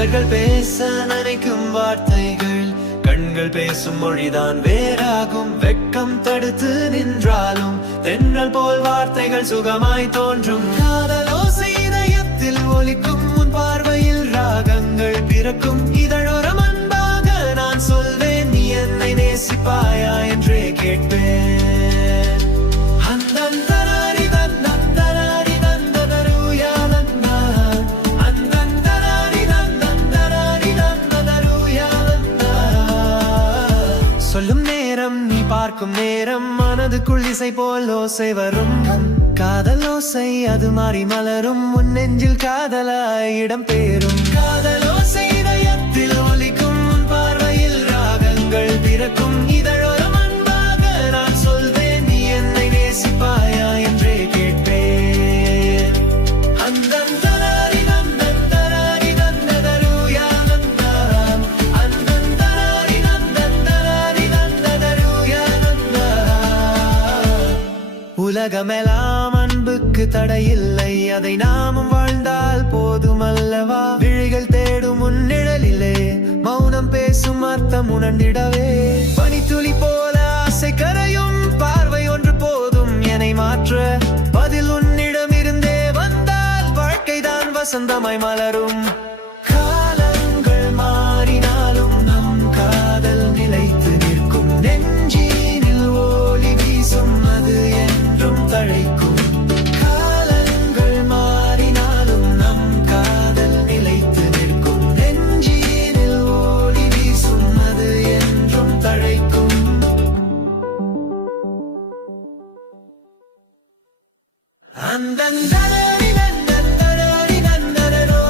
இதழ்கள் பேச நினைக்கும் வார்த்தைகள், கண்கள் பேசும் மொழிதான் வேறாகும். வெட்கம் தடுத்து நின்றாலும் தென்றல் போல் வார்த்தைகள் சுகமாய் தோன்றும். காதலோசை இதயத்தில் ஒலிக்கும், உன் பார்வையில் ராகங்கள் பிறக்கும். இதழோரம் அன்பாக நான் சொல்வேன், நீ என்னை நேசிப்பாயா என்றே கேட்பேன். சொல்லும் நேரம், நீ பார்க்கும் நேரம், மனதுக்குள் இசை போல் ஓசை வரும். காதல் ஓசை அது மாறி மலரும், உன் நெஞ்சில் காதலாய் இடம் பெறும். காதல் ஓசை இதயத்தில் ஒலிக்கும், உன் பார்வையில் ராகங்கள் பிறக்கும். இதழோரம் அன்பாக நான் சொல்வேன், நீ என்னை நேசிப்பாயா என்றே கேட்பேன். உலகமெல்லாம் அன்புக்கு தடையில்லை, அதை நாமும் வாழ்ந்தால் போதும் அல்லவா. விழிகள் தேடும் உன்னிழலிலே மௌனம் பேசும் அர்த்தம் உணர்ந்திடவே. பனித்துளி போல ஆசை கரையும், பார்வை ஒன்று போதும் என்னை மாற்ற. பதில் உன்னிடம் இருந்தே வந்தால் வாழ்க்கைதான் வசந்தமாய் மலரும்.